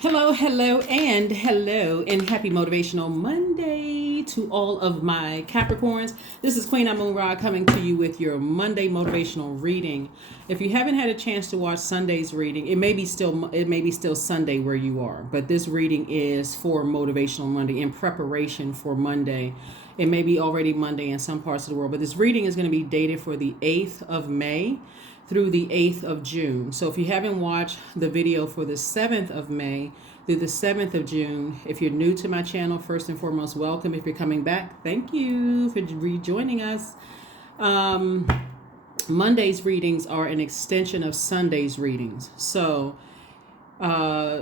Hello, hello, and hello, and happy Motivational Monday to all of my Capricorns. This is Queen Amun-Ra coming to you with your Monday motivational reading. If you haven't had a chance to watch Sunday's reading, it may be still Sunday where you are, but this reading is for Motivational Monday in preparation for Monday. It may be already Monday in some parts of the world, but this reading is going to be dated for the 8th of May through the 8th of June. So if you haven't watched the video for the 7th of May through the 7th of June, if you're new to my channel, first and foremost, welcome. If you're coming back, thank you for rejoining us. Monday's readings are an extension of Sunday's readings. So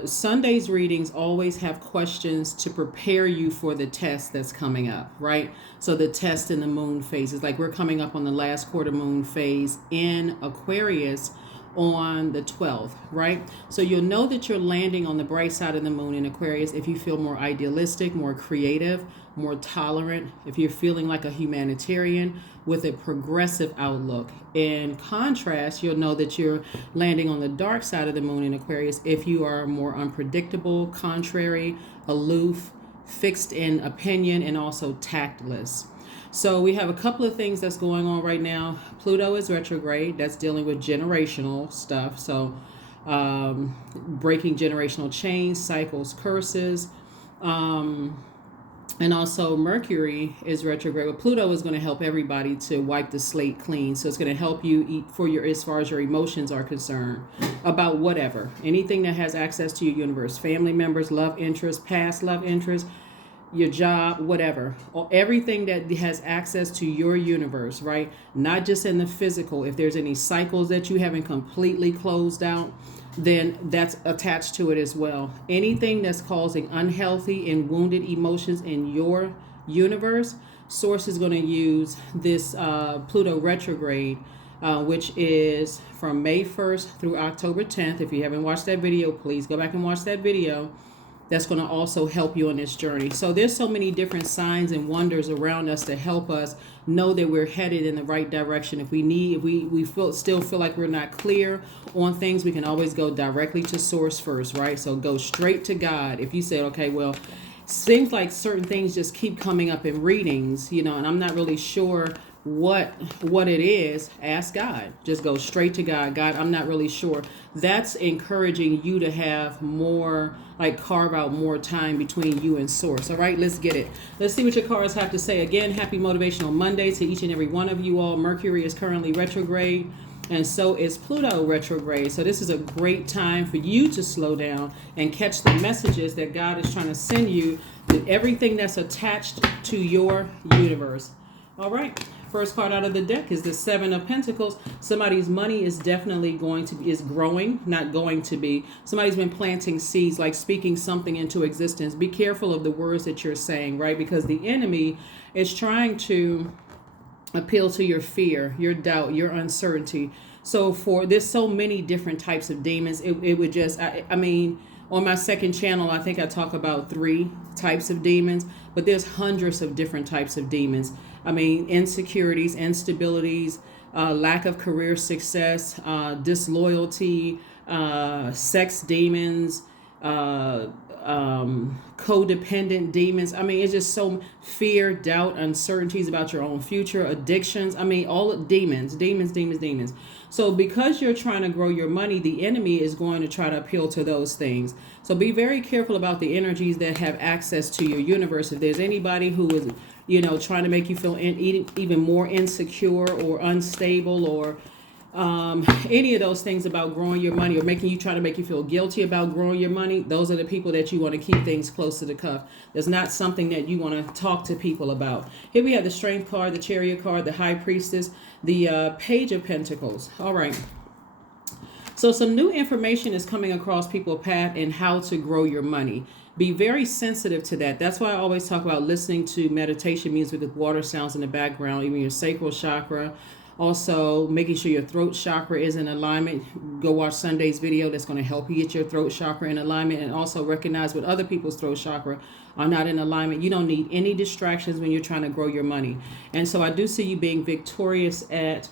Sunday's readings always have questions to prepare you for the test that's coming up, right? So the test in the moon phases, like we're coming up on the last quarter moon phase in Aquarius on the 12th, right? So you'll know that you're landing on the bright side of the moon in Aquarius if you feel more idealistic, more creative, more tolerant, if you're feeling like a humanitarian with a progressive outlook. In contrast, you'll know that you're landing on the dark side of the moon in Aquarius if you are more unpredictable, contrary, aloof, fixed in opinion, and also tactless. So we have a couple of things that's going on right now. Pluto is retrograde. That's dealing with generational stuff. So breaking generational chains, cycles, curses. And also Mercury is retrograde. But Pluto is going to help everybody to wipe the slate clean. So it's going to help you eat for your, as far as your emotions are concerned, about whatever. Anything that has access to your universe. Family members, love interest, past love interest, your job, whatever, or everything that has access to your universe, right? Not just in the physical. If there's any cycles that you haven't completely closed out, then that's attached to it as well. Anything that's causing unhealthy and wounded emotions in your universe, Source is going to use this Pluto retrograde, which is from May 1st through October 10th. If you haven't watched that video, please go back and watch that video. That's going to also help you on this journey. So there's so many different signs and wonders around us to help us know that we're headed in the right direction. If we still feel like we're not clear on things, we can always go directly to Source first, right? So go straight to God. If you say, okay, well, seems like certain things just keep coming up in readings, and I'm not really sure what it is, ask God. Just go straight to God. God, I'm not really sure. That's encouraging you to have more, like carve out more time between you and Source. All right, let's get it. Let's see what your cards have to say. Again, happy Motivational Monday to each and every one of you all. Mercury is currently retrograde, and so is Pluto retrograde. So this is a great time for you to slow down and catch the messages that God is trying to send you with everything that's attached to your universe. All right. First card out of the deck is the Seven of Pentacles. Somebody's money is definitely is growing, not going to be. Somebody's been planting seeds, like speaking something into existence. Be careful of the words that you're saying, right? Because the enemy is trying to appeal to your fear, your doubt, your uncertainty. So there's so many different types of demons. It would just, I mean, on my second channel, I think I talk about 3 types of demons, but there's hundreds of different types of demons. I mean, insecurities, instabilities, lack of career success, disloyalty, sex demons, codependent demons. I mean, it's just so fear, doubt, uncertainties about your own future, addictions. I mean, all demons. So because you're trying to grow your money, the enemy is going to try to appeal to those things. So be very careful about the energies that have access to your universe. If there's anybody who is, trying to make you feel even more insecure or unstable, or any of those things about growing your money, or trying to make you feel guilty about growing your money, those are the people that you want to keep things close to the cuff. There's not something that you want to talk to people about. Here we have the Strength card, the Chariot card, the High Priestess, the Page of Pentacles. All right. So some new information is coming across people's path in how to grow your money. Be very sensitive to that. That's why I always talk about listening to meditation music with water sounds in the background, even your sacral chakra. Also, making sure your throat chakra is in alignment. Go watch Sunday's video. That's going to help you get your throat chakra in alignment, and also recognize what other people's throat chakra are not in alignment. You don't need any distractions when you're trying to grow your money. And so I do see you being victorious at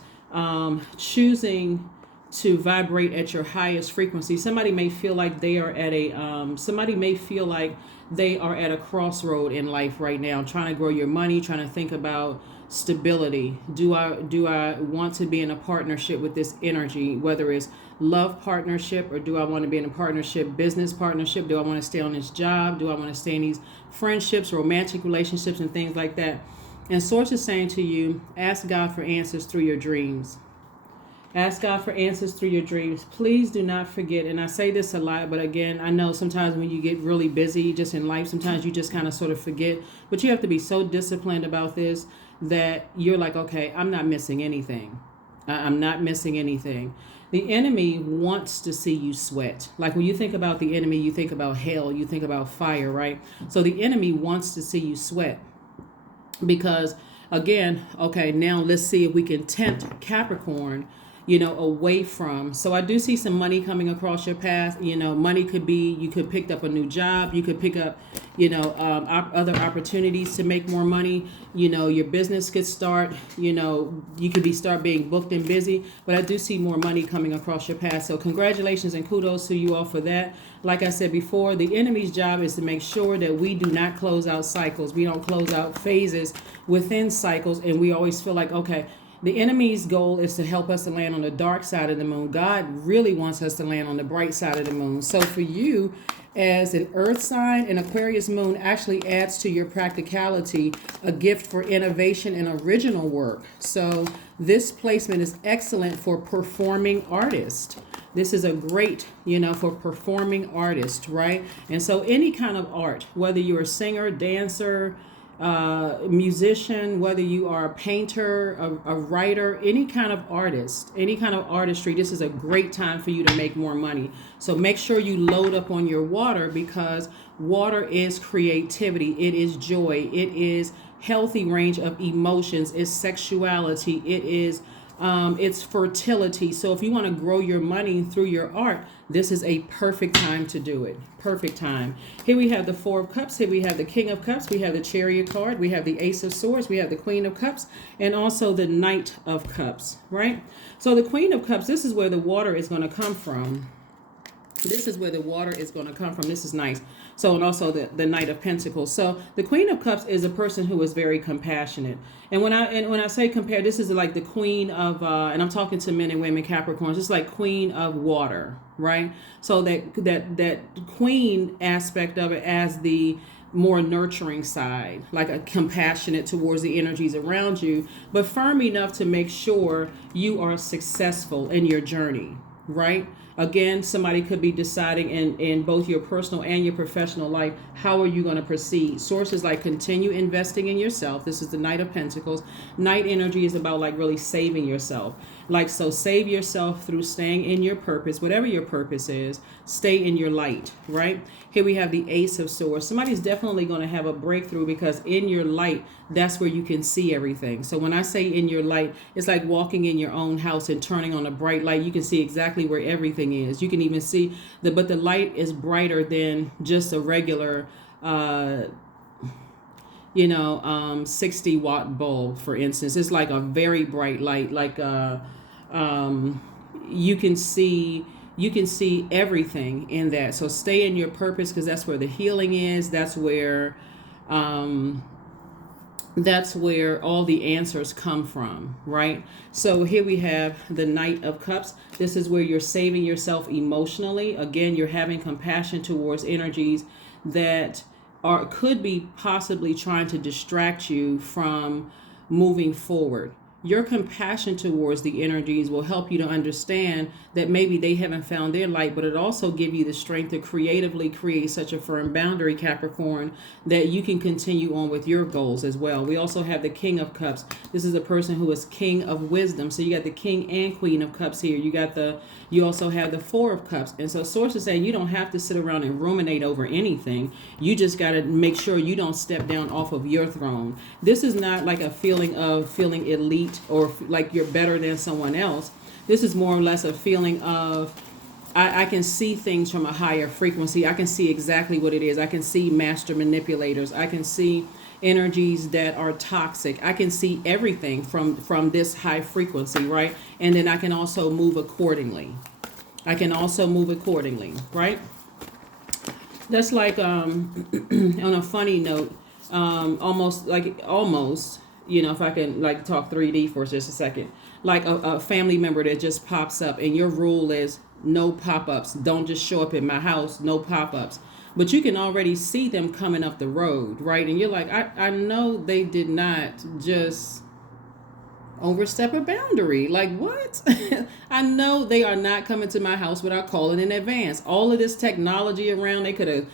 choosing to vibrate at your highest frequency. Somebody may feel like they are at a crossroad in life right now, trying to grow your money, trying to think about stability. Do I want to be in a partnership with this energy, whether it's love partnership, or do I want to be in a partnership, business partnership? Do I want to stay on this job? Do I want to stay in these friendships, romantic relationships, and things like that? And Source is saying to you, ask God for answers through your dreams. Ask God for answers through your dreams. Please do not forget, and I say this a lot, but again, I know sometimes when you get really busy just in life, sometimes you just kind of sort of forget, but you have to be so disciplined about this that you're like, okay, I'm not missing anything. I'm not missing anything. The enemy wants to see you sweat. Like when you think about the enemy, you think about hell, you think about fire, right? So the enemy wants to see you sweat because, again, okay, now let's see if we can tempt Capricorn, away from. So I do see some money coming across your path. Money could be, you could pick up a new job. You could pick up, other opportunities to make more money. Your business could start, you could start being booked and busy. But I do see more money coming across your path. So congratulations and kudos to you all for that. Like I said before, the enemy's job is to make sure that we do not close out cycles. We don't close out phases within cycles. And we always feel like, okay, the enemy's goal is to help us to land on the dark side of the moon. God really wants us to land on the bright side of the moon. So for you, as an earth sign, an Aquarius moon actually adds to your practicality a gift for innovation and original work. So this placement is excellent for performing artists. This is a great, for performing artists, right? And so any kind of art, whether you're a singer, dancer, musician, whether you are a painter, a writer, any kind of artist, any kind of artistry, this is a great time for you to make more money. So make sure you load up on your water, because water is creativity, it is joy, it is healthy range of emotions, it's sexuality, it is it's fertility. So if you want to grow your money through your art, this is a perfect time to do it. Perfect time. Here we have the Four of Cups. Here we have the King of Cups. We have the Chariot card. We have the Ace of Swords. We have the Queen of Cups, and also the Knight of Cups, right? So the Queen of Cups, this is where the water is going to come from. This is where the water is going to come from. This is nice. So, and also the Knight of Pentacles. So the Queen of Cups is a person who is very compassionate. And when I say compare, this is like the Queen of, and I'm talking to men and women, Capricorns, it's like Queen of water, right? So that Queen aspect of it as the more nurturing side, like a compassionate towards the energies around you, but firm enough to make sure you are successful in your journey, right? Again, somebody could be deciding in both your personal and your professional life, how are you going to proceed? Sources like continue investing in yourself. This is the Knight of Pentacles. Knight energy is about like really saving yourself. Like, so save yourself through staying in your purpose, whatever your purpose is, stay in your light, right? Here we have the Ace of Swords. Somebody's definitely going to have a breakthrough, because in your light, that's where you can see everything. So when I say in your light, it's like walking in your own house and turning on a bright light. You can see exactly where everything is. You can even see but the light is brighter than just a regular 60 watt bulb, for instance. It's like a very bright light, like you can see everything in that. So stay in your purpose, because that's where the healing is. That's where all the answers come from, right? So here we have the Knight of Cups. This is where you're saving yourself emotionally. Again, you're having compassion towards energies that could be possibly trying to distract you from moving forward. Your compassion towards the energies will help you to understand that maybe they haven't found their light, but it also give you the strength to creatively create such a firm boundary, Capricorn, that you can continue on with your goals as well. We also have the King of Cups. This is a person who is King of Wisdom. So you got the King and Queen of Cups here. You also have the Four of Cups. And so sources saying you don't have to sit around and ruminate over anything. You just got to make sure you don't step down off of your throne. This is not like a feeling of feeling elite or like you're better than someone else. This is more or less a feeling of I can see things from a higher frequency. I can see exactly what it is. I can see master manipulators. I can see energies that are toxic. I can see everything from this high frequency, right? And then I can also move accordingly. Right? That's like on a funny note, almost, if I can like talk 3D for just a second, like a family member that just pops up and your rule is no pop-ups. Don't just show up in my house, no pop-ups. But you can already see them coming up the road, right? And you're like, I know they did not just overstep a boundary. Like, what? I know they are not coming to my house without calling in advance. All of this technology around, they could have,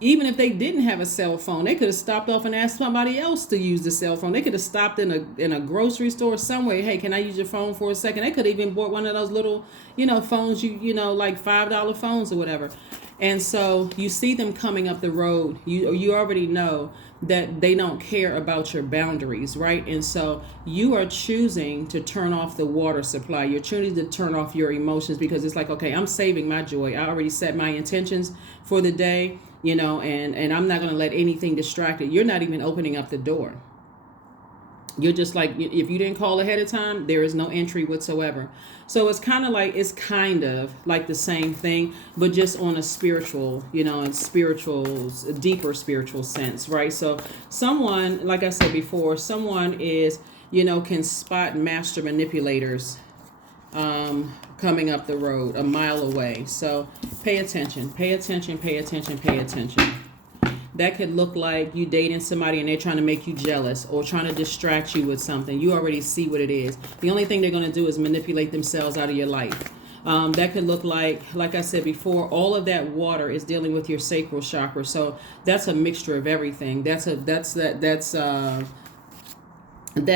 even if they didn't have a cell phone, they could have stopped off and asked somebody else to use the cell phone. They could have stopped in a grocery store somewhere. Hey, can I use your phone for a second? They could have even bought one of those little, phones, like $5 phones or whatever. And so you see them coming up the road. You already know that they don't care about your boundaries, right? And so you are choosing to turn off the water supply. You're choosing to turn off your emotions because it's like, okay, I'm saving my joy. I already set my intentions for the day, and I'm not going to let anything distract it. You're not even opening up the door. You're just like, if you didn't call ahead of time, there is no entry whatsoever. So it's kind of like the same thing, but just on a spiritual, a deeper spiritual sense, right? So someone, like I said before, someone is, can spot master manipulators coming up the road a mile away. So pay attention. That could look like you dating somebody and they're trying to make you jealous or trying to distract you with something. You already see what it is. The only thing they're going to do is manipulate themselves out of your life. That could look like I said before, all of that water is dealing with your sacral chakra. So that's a mixture of everything. That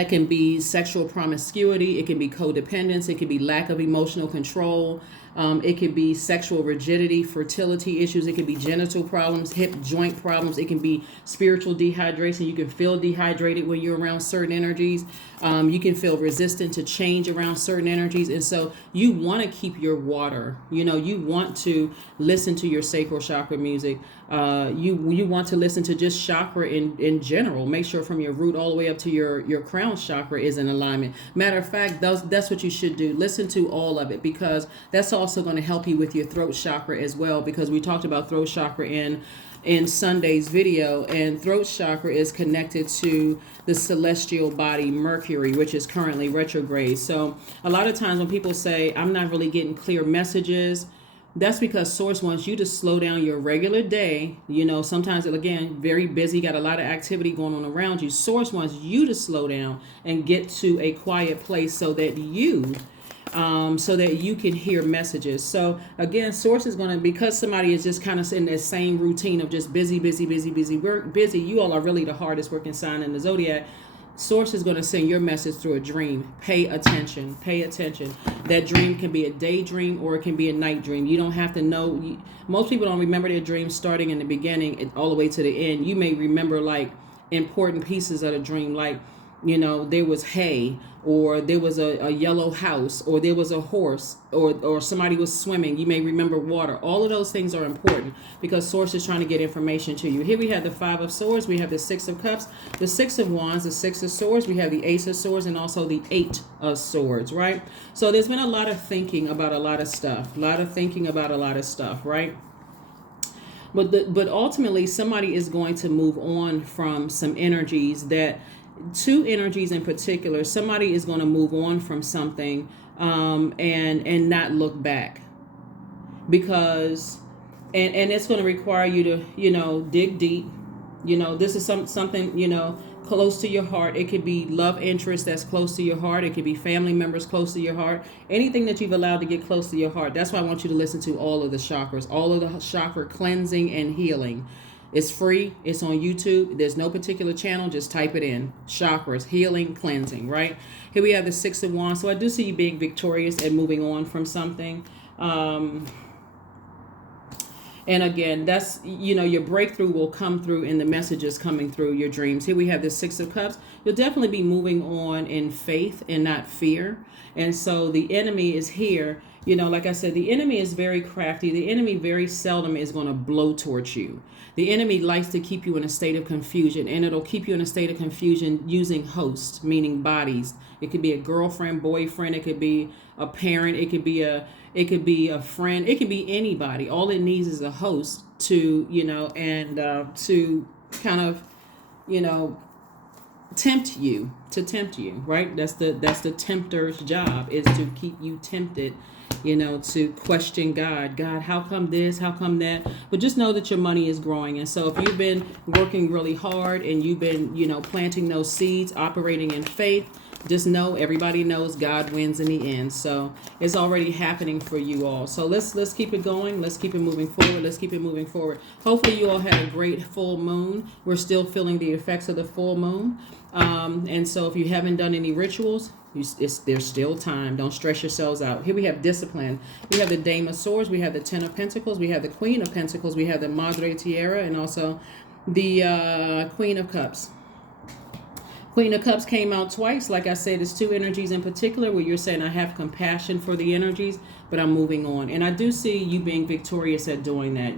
can be sexual promiscuity. It can be codependence. It can be lack of emotional control. It can be sexual rigidity, fertility issues. It can be genital problems, hip joint problems. It can be spiritual dehydration. You can feel dehydrated when you're around certain energies. You can feel resistant to change around certain energies. And so you want to keep your water. You want to listen to your sacral chakra music. You want to listen to just chakra in general. Make sure from your root all the way up to your crown chakra is in alignment. Matter of fact, that's what you should do. Listen to all of it, because that's also going to help you with your throat chakra as well, because we talked about throat chakra in Sunday's video, and throat chakra is connected to the celestial body Mercury, which is currently retrograde. So a lot of times when people say, I'm not really getting clear messages, that's because source wants you to slow down your regular day. Sometimes, again, very busy, got a lot of activity going on around you. Source wants you to slow down and get to a quiet place so that you can hear messages. So again, source is going to, because somebody is just kind of in that same routine of just busy, you all are really the hardest working sign in the zodiac. Source is going to send your message through a dream. Pay attention. That dream can be a daydream or it can be a night dream. You don't have to know. Most people don't remember their dreams starting in the beginning all the way to the end. You may remember like important pieces of the dream, like there was hay, or there was a yellow house, or there was a horse, or somebody was swimming. You may remember water. All of those things are important because source is trying to get information to you. Here we have the 5 of swords, we have the 6 of cups, the 6 of wands, the 6 of swords, we have the ace of swords, and also the 8 of swords, right? So there's been a lot of thinking about a lot of stuff, right? But ultimately, somebody is going to move on from some energies that, 2 energies in particular. Somebody is going to move on from something and not look back, because and it's going to require you to dig deep. This is something close to your heart. It could be love interest that's close to your heart. It could be family members close to your heart. Anything that you've allowed to get close to your heart. That's why I want you to listen to all of the chakras, all of the chakra cleansing and healing. It's free. It's on YouTube. There's no particular channel. Just type it in. Chakras, healing, cleansing, right? Here we have the 6 of wands. So I do see you being victorious and moving on from something. And again, that's, your breakthrough will come through in the messages coming through your dreams. Here we have the 6 of cups. You'll definitely be moving on in faith and not fear. And so the enemy is here, You know, like I said, the enemy is very crafty. The enemy very seldom is going to blow towards you. The enemy likes to keep you in a state of confusion, and it'll keep you in a state of confusion using hosts, meaning bodies. It could be a girlfriend, boyfriend, it could be a parent, it could be a friend, it could be anybody. All it needs is a host to, and to kind of, you know, tempt you, right? That's the tempter's job, is to keep you tempted, to question God, how come this, how come that? But just know that your money is growing. And so if you've been working really hard and you've been, planting those seeds, operating in faith, just know, everybody knows God wins in the end. So it's already happening for you all. So let's keep it going. Let's keep it moving forward. Hopefully you all had a great full moon. We're still feeling the effects of the full moon. And so if you haven't done any rituals, there's still time. Don't stress yourselves out. Here we have discipline. We have the Dame of Swords. We have the Ten of Pentacles. We have the Queen of Pentacles. We have the Madre Tierra, and also the Queen of Cups. Queen of Cups came out twice. Like I said, it's two energies in particular where you're saying, I have compassion for the energies, but I'm moving on. And I do see you being victorious at doing that.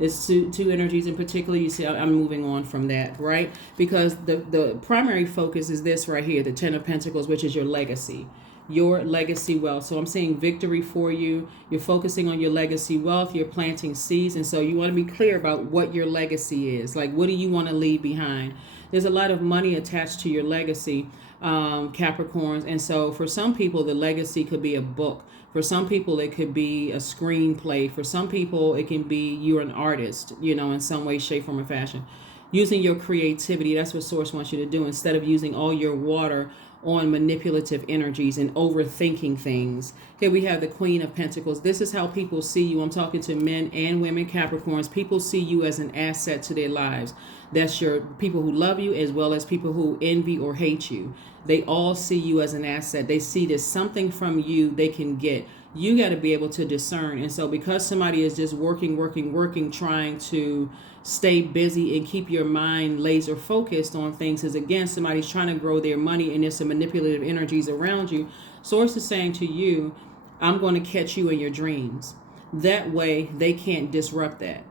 It's two energies in particular. You see, I'm moving on from that, right? Because the primary focus is this right here, the Ten of Pentacles, which is your legacy wealth. So I'm seeing victory for you. You're focusing on your legacy wealth. You're planting seeds. And so you want to be clear about what your legacy is. Like, what do you want to leave behind? There's a lot of money attached to your legacy, Capricorns. And so for some people, the legacy could be a book. For some people, it could be a screenplay. For some people, it can be you're an artist, in some way, shape, form, or fashion. Using your creativity, that's what Source wants you to do, instead of using all your water on manipulative energies and overthinking things. Here we have the Queen of Pentacles. This is how people see you. I'm talking to men and women, Capricorns. People see you as an asset to their lives. That's your people who love you, as well as people who envy or hate you. They all see you as an asset. They see there's something from you they can get. You got to be able to discern. And so because somebody is just working, trying to stay busy and keep your mind laser focused on things, is again, somebody's trying to grow their money and there's some manipulative energies around you. Source is saying to you, I'm going to catch you in your dreams. That way they can't disrupt that.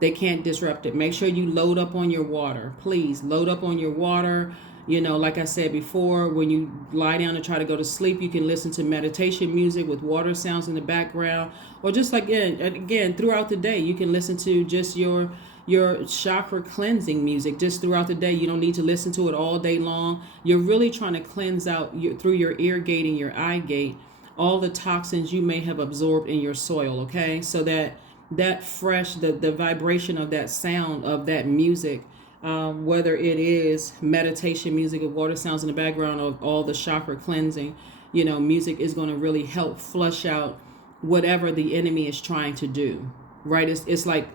They can't disrupt it. Make sure you load up on your water. Please load up on your water. Like I said before, when you lie down and try to go to sleep, you can listen to meditation music with water sounds in the background, or just like again throughout the day, you can listen to just your chakra cleansing music just throughout the day. You don't need to listen to it all day long. You're really trying to cleanse out through your ear gate and your eye gate all the toxins you may have absorbed in your soil. Okay, so that fresh, the vibration of that sound of that music, whether it is meditation music of water sounds in the background of all the chakra cleansing, music is going to really help flush out whatever the enemy is trying to do, right? It's like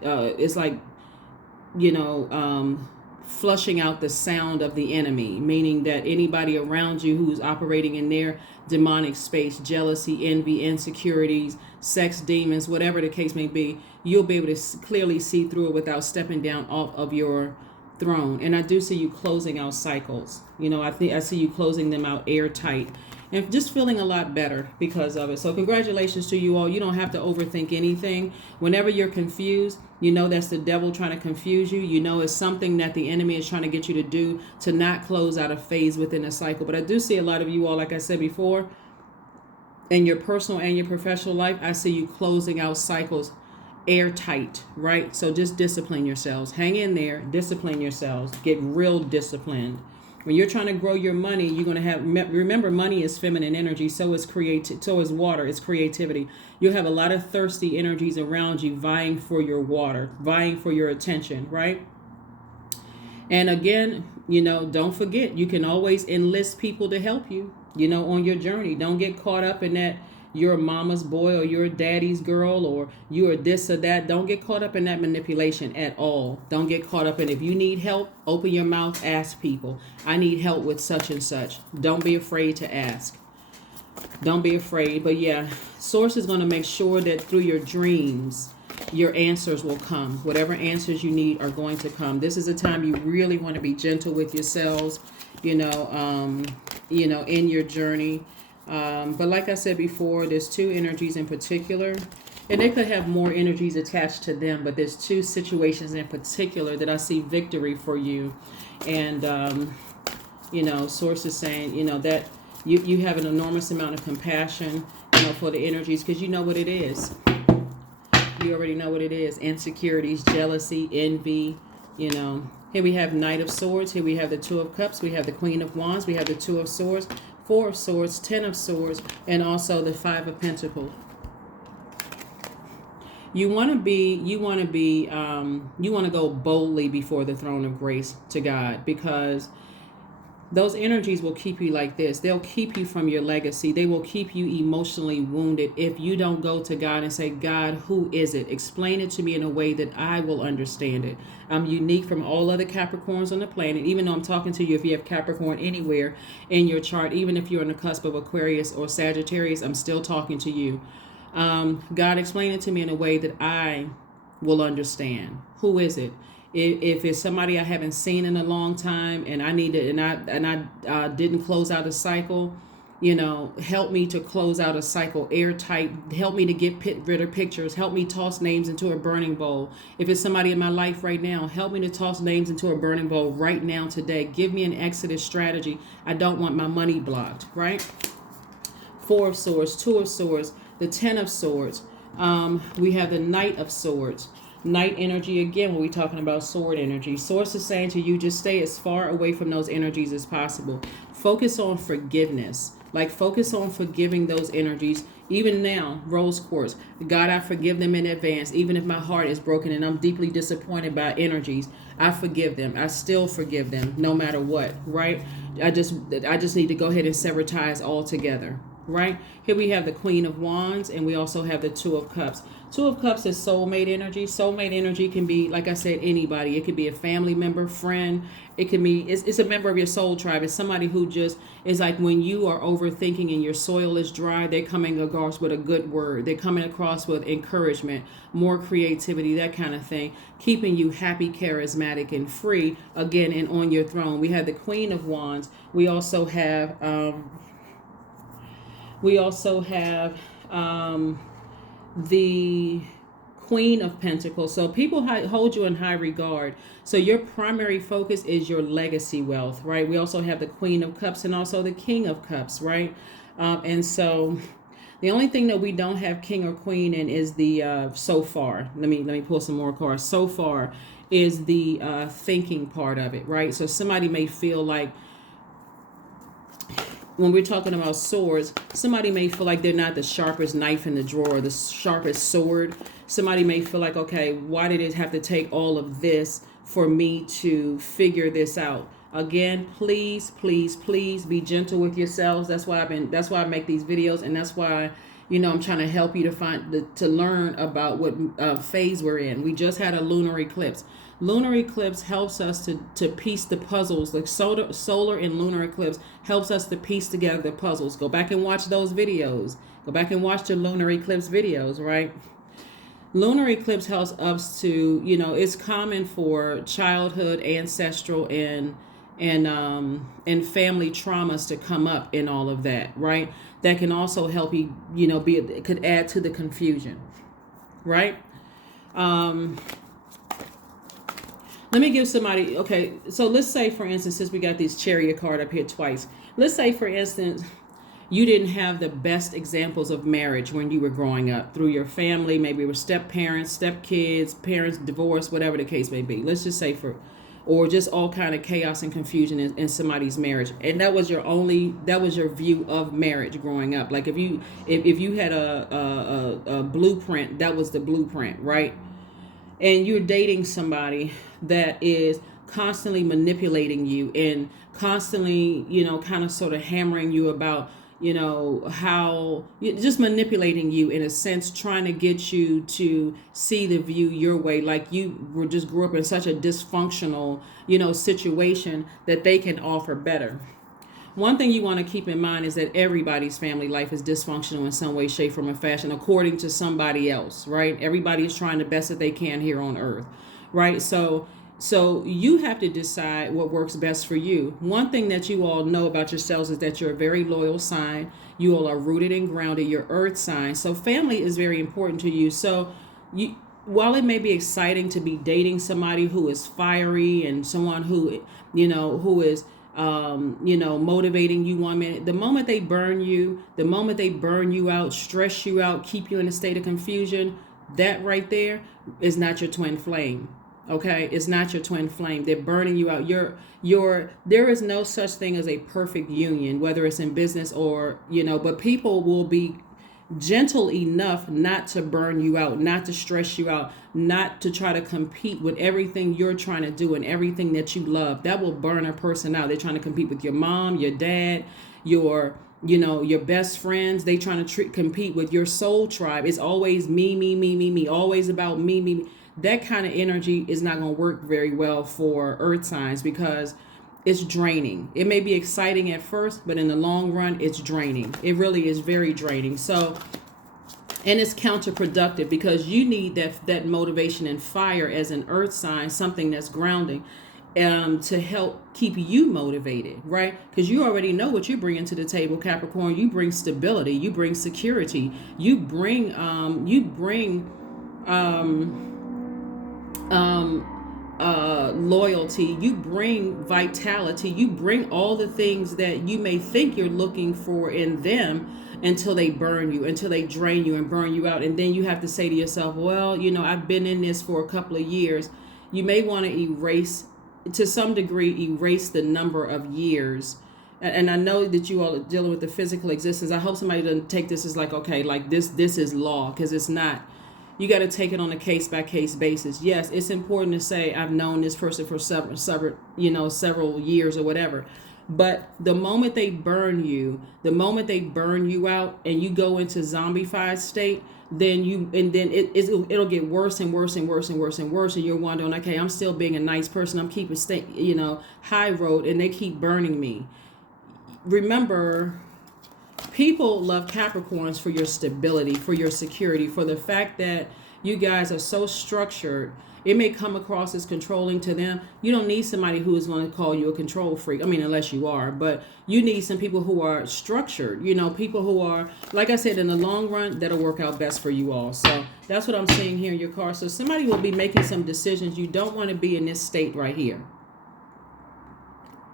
flushing out the sound of the enemy, meaning that anybody around you who's operating in their demonic space, jealousy, envy, insecurities, sex demons, whatever the case may be, you'll be able to clearly see through it without stepping down off of your throne. And I do see you closing out cycles. I see you closing them out airtight and just feeling a lot better because of it. So congratulations to you all. You don't have to overthink anything. Whenever you're confused, that's the devil trying to confuse you. It's something that the enemy is trying to get you to do, to not close out a phase within a cycle. But I do see a lot of you all, like I said before, in your personal and your professional life, I see you closing out cycles airtight, right? So just discipline yourselves. Hang in there, discipline yourselves, get real disciplined. When you're trying to grow your money, you're going to remember, money is feminine energy. So is water, it's creativity. You'll have a lot of thirsty energies around you vying for your water, vying for your attention, right? And again, don't forget, you can always enlist people to help you, on your journey. Don't get caught up in that you're mama's boy or you're daddy's girl or you're this or that. Don't get caught up in that manipulation at all. Don't get caught up in it. If you need help, open your mouth, ask people. I need help with such and such. Don't be afraid to ask. Don't be afraid. But yeah, Source is going to make sure that through your dreams, your answers will come. Whatever answers you need are going to come. This is a time you really want to be gentle with yourselves, in your journey. But like I said before, there's two energies in particular, and they could have more energies attached to them, but there's two situations in particular that I see victory for you. And, Source is saying, that you have an enormous amount of compassion, for the energies, because you know what it is. You already know what it is. Insecurities, jealousy, envy, Here we have Knight of Swords. Here we have the Two of Cups. We have the Queen of Wands. We have the Two of Swords, Four of Swords, Ten of Swords, and also the Five of Pentacles. You want to go boldly before the throne of grace to God, because those energies will keep you like this. They'll keep you from your legacy. They will keep you emotionally wounded if you don't go to God and say, God, who is it? Explain it to me in a way that I will understand it. I'm unique from all other Capricorns on the planet, even though I'm talking to you if you have Capricorn anywhere in your chart, even if you're on the cusp of Aquarius or Sagittarius, I'm still talking to you. God, explain it to me in a way that I will understand. Who is it? If it's somebody I haven't seen in a long time, and I need it, and I didn't close out a cycle, help me to close out a cycle airtight. Help me to get rid of pictures. Help me toss names into a burning bowl. If it's somebody in my life right now, help me to toss names into a burning bowl right now today. Give me an exodus strategy. I don't want my money blocked, right? Four of Swords, Two of Swords, the Ten of Swords. We have the Knight of Swords. Night energy again when we're talking about sword energy. Source is saying to you, just stay as far away from those energies as possible. Focus on forgiveness. Like, focus on forgiving those energies. Even now, rose quartz. God, I forgive them in advance. Even if my heart is broken and I'm deeply disappointed by energies, I forgive them. I still forgive them no matter what, right? I just need to go ahead and sever ties altogether. Right? Here we have the Queen of Wands, and we also have the Two of Cups. Two of Cups is soulmate energy. Soulmate energy can be, like I said, anybody. It could be a family member, friend. It can be, it's a member of your soul tribe. It's somebody who just is like, when you are overthinking and your soil is dry, they're coming across with a good word. They're coming across with encouragement, more creativity, that kind of thing, keeping you happy, charismatic, and free again and on your throne. We have the Queen of Wands. We also have the Queen of Pentacles. So people hold you in high regard. So your primary focus is your legacy wealth, right? We also have the Queen of Cups and also the King of Cups, right? And so the only thing that we don't have King or Queen in is the so far. Let me pull some more cards. So far is the thinking part of it, right? So somebody may feel like, when we're talking about swords, somebody may feel like they're not the sharpest knife in the drawer, the sharpest sword. Somebody may feel like, okay, why did it have to take all of this for me to figure this out? Again, please, please, please be gentle with yourselves. That's why I make these videos, and that's why, I'm trying to help you to learn about what phase we're in. We just had a lunar eclipse. Lunar eclipse helps us to piece the puzzles. Like solar and lunar eclipse helps us to piece together the puzzles. Go back and watch those videos. Go back and watch the lunar eclipse videos, right? Lunar eclipse helps us to, it's common for childhood, ancestral, and family traumas to come up in all of that, right? That can also help you, it could add to the confusion, right? Let me give somebody, okay, so let's say, for instance, since we got this Chariot card up here twice, let's say, for instance, you didn't have the best examples of marriage when you were growing up through your family. Maybe it were step-parents, step-kids, parents divorced, whatever the case may be. Let's just say or just all kind of chaos and confusion in somebody's marriage. And that was your view of marriage growing up. Like if you had a blueprint, that was the blueprint, right? And you're dating somebody that is constantly manipulating you and constantly, kind of sort of hammering you about, how just manipulating you in a sense, trying to get you to see the view your way. Like you just grew up in such a dysfunctional, situation that they can offer better. One thing you want to keep in mind is that everybody's family life is dysfunctional in some way, shape, form, or fashion, according to somebody else, right? Everybody is trying the best that they can here on earth, right? So So you have to decide what works best for you. One thing that you all know about yourselves is that you're a very loyal sign. You all are rooted and grounded. You're earth sign. So family is very important to you. So you, while it may be exciting to be dating somebody who is fiery and someone who, who is, motivating you 1 minute, the moment they burn you, out, stress you out, keep you in a state of confusion, that right there is not your twin flame. Okay, it's not your twin flame. They're burning you out. There is no such thing as a perfect union, whether it's in business or, but people will be gentle enough not to burn you out, not to stress you out, not to try to compete with everything you're trying to do and everything that you love. That will burn a person out. They're trying to compete with your mom, your dad, your best friends. They trying to compete with your soul tribe. It's always me, always about me. That kind of energy is not going to work very well for earth signs because it's draining. It may be exciting at first, but in the long run, it's draining. It really is very draining. So, and it's counterproductive because you need that motivation and fire as an earth sign, something that's grounding, to help keep you motivated, right? Because you already know what you bring to the table, Capricorn. You bring stability. You bring security. You bring loyalty, you bring vitality, you bring all the things that you may think you're looking for in them until they burn you, until they drain you and burn you out. And then you have to say to yourself, well, I've been in this for a couple of years. You may want to erase, to some degree, the number of years. And I know that you all are dealing with the physical existence. I hope somebody doesn't take this as like, okay, like this is law, because it's not. You got to take it on a case-by-case basis. Yes, it's important to say I've known this person for several years or whatever. But the moment they burn you out and you go into zombified state, then it'll get worse and worse and worse and worse and worse. And you're wondering, okay, I'm still being a nice person. I'm keeping high road, and they keep burning me. Remember, people love Capricorns for your stability, for your security, for the fact that you guys are so structured. It may come across as controlling to them. You don't need somebody who is going to call you a control freak. I mean, unless you are, but you need some people who are structured, people who are, like I said, in the long run, that'll work out best for you all. So that's what I'm seeing here in your card. So somebody will be making some decisions. You don't want to be in this state right here,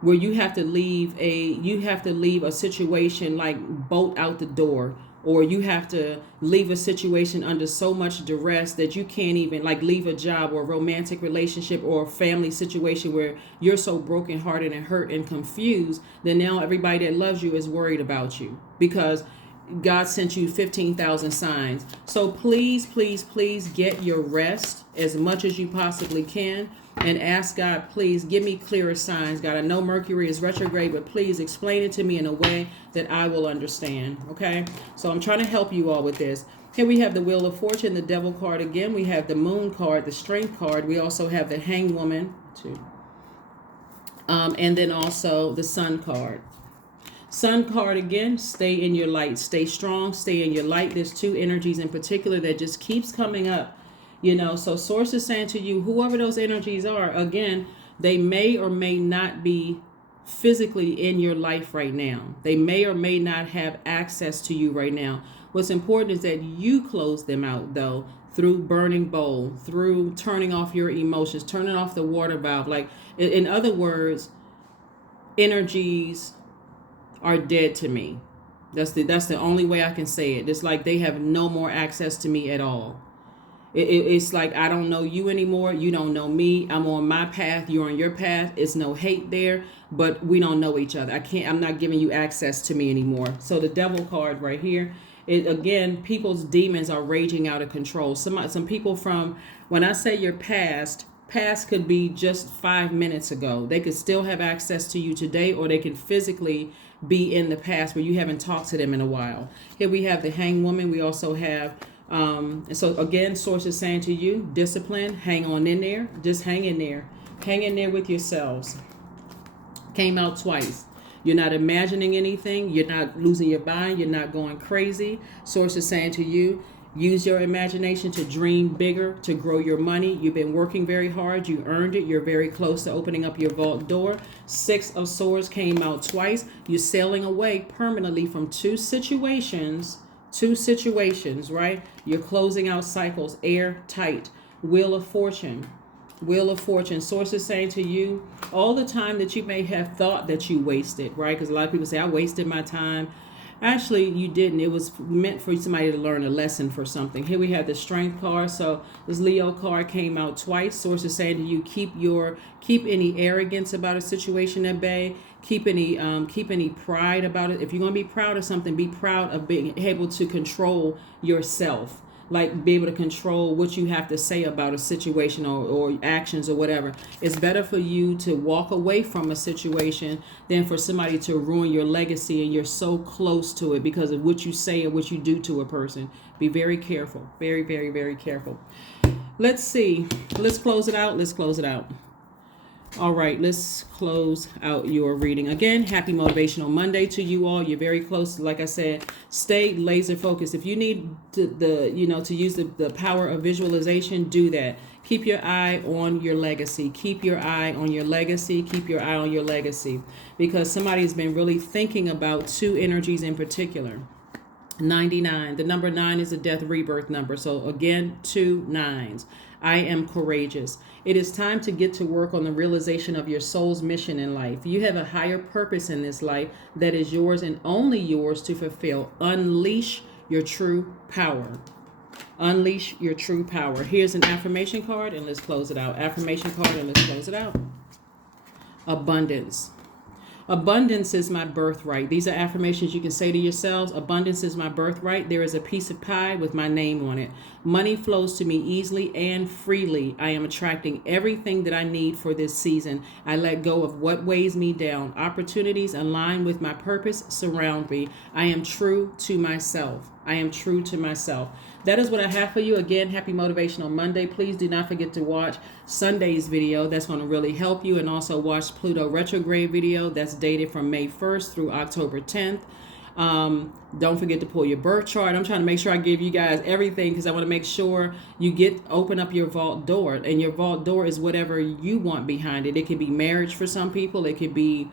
where you have to leave a situation, like bolt out the door, or you have to leave a situation under so much duress that you can't even leave a job or a romantic relationship or a family situation where you're so brokenhearted and hurt and confused that now everybody that loves you is worried about you because God sent you 15,000 signs. So please, please, please get your rest as much as you possibly can. And ask God, please give me clearer signs. God, I know Mercury is retrograde, but please explain it to me in a way that I will understand. Okay? So I'm trying to help you all with this. Here we have the Wheel of Fortune, the Devil card again. We have the Moon card, the Strength card. We also have the Hanged Woman, too. And then also the Sun card. Sun card again, stay in your light. Stay strong, stay in your light. There's two energies in particular that just keeps coming up. So source is saying to you, whoever those energies are, again, they may or may not be physically in your life right now. They may or may not have access to you right now. What's important is that you close them out, though, through burning bowl, through turning off your emotions, turning off the water valve. Like, in other words, energies are dead to me. That's the only way I can say it. It's like they have no more access to me at all. It's like I don't know you anymore. You don't know me. I'm on my path. You're on your path. It's no hate there, but we don't know each other. I'm not giving you access to me anymore. So the Devil card right here, again, people's demons are raging out of control. Some people from, when I say your past could be just 5 minutes ago. They could still have access to you today, or they can physically be in the past where you haven't talked to them in a while. Here we have the Hanged Woman. We also have and so again, source is saying to you, discipline, hang on in there, just hang in there with yourselves. Came out twice. You're not imagining anything. You're not losing your mind. You're not going crazy. Source is saying to you, Use your imagination to dream bigger, to grow your money. You've been working very hard. You earned it. You're very close to opening up your vault door. 6 of Swords came out twice. You're sailing away permanently from two situations, right? You're closing out cycles, airtight. Wheel of Fortune. Wheel of Fortune. Source is saying to you, all the time that you may have thought that you wasted, right? Because a lot of people say, I wasted my time. Actually, you didn't. It was meant for somebody to learn a lesson for something. Here we have the Strength card. So this Leo card came out twice. Source is saying to you, keep any arrogance about a situation at bay. Keep any pride about it. If you're going to be proud of something, be proud of being able to control yourself. Like be able to control what you have to say about a situation or actions or whatever. It's better for you to walk away from a situation than for somebody to ruin your legacy, and you're so close to it because of what you say or what you do to a person. Be very careful. Very, very, very careful. Let's see. Let's close it out. All right, let's close out your reading. Again, happy Motivational Monday to you all. You're very close. Like I said, stay laser focused. If you need to use the power of visualization, do that. Keep your eye on your legacy. Keep your eye on your legacy. Keep your eye on your legacy. Because somebody's been really thinking about 2 energies in particular. 99. The number 9 is a death rebirth number. So again, 2 9s. I am courageous. It is time to get to work on the realization of your soul's mission in life. You have a higher purpose in this life that is yours and only yours to fulfill. Unleash your true power. Unleash your true power. Here's an affirmation card and let's close it out. Affirmation card and let's close it out. Abundance. Abundance is my birthright. These are affirmations you can say to yourselves. Abundance is my birthright. There is a piece of pie with my name on it. Money flows to me easily and freely. I am attracting everything that I need for this season. I let go of what weighs me down. Opportunities align with my purpose surround me. I am true to myself. I am true to myself. That is what I have for you. Again, happy Motivational Monday. Please do not forget to watch Sunday's video. That's going to really help you. And also watch Pluto retrograde video. That's dated from May 1st through October 10th. Don't forget to pull your birth chart. I'm trying to make sure I give you guys everything because I want to make sure you open up your vault door. And your vault door is whatever you want behind it. It could be marriage for some people. It could be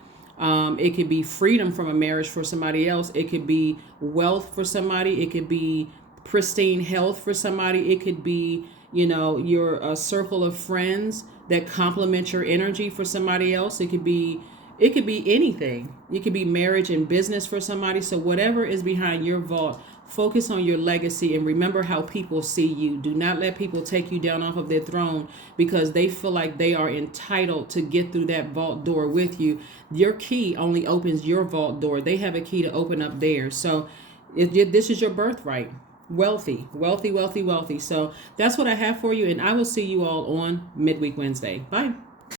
freedom from a marriage for somebody else. It could be wealth for somebody. It could be pristine health for somebody. It could be, your circle of friends that complement your energy for somebody else. It could be anything. It could be marriage and business for somebody. So whatever is behind your vault, focus on your legacy and remember how people see you. Do not let people take you down off of their throne because they feel like they are entitled to get through that vault door with you. Your key only opens your vault door. They have a key to open up theirs. So this is your birthright. Wealthy. So that's what I have for you. And I will see you all on Midweek Wednesday. Bye.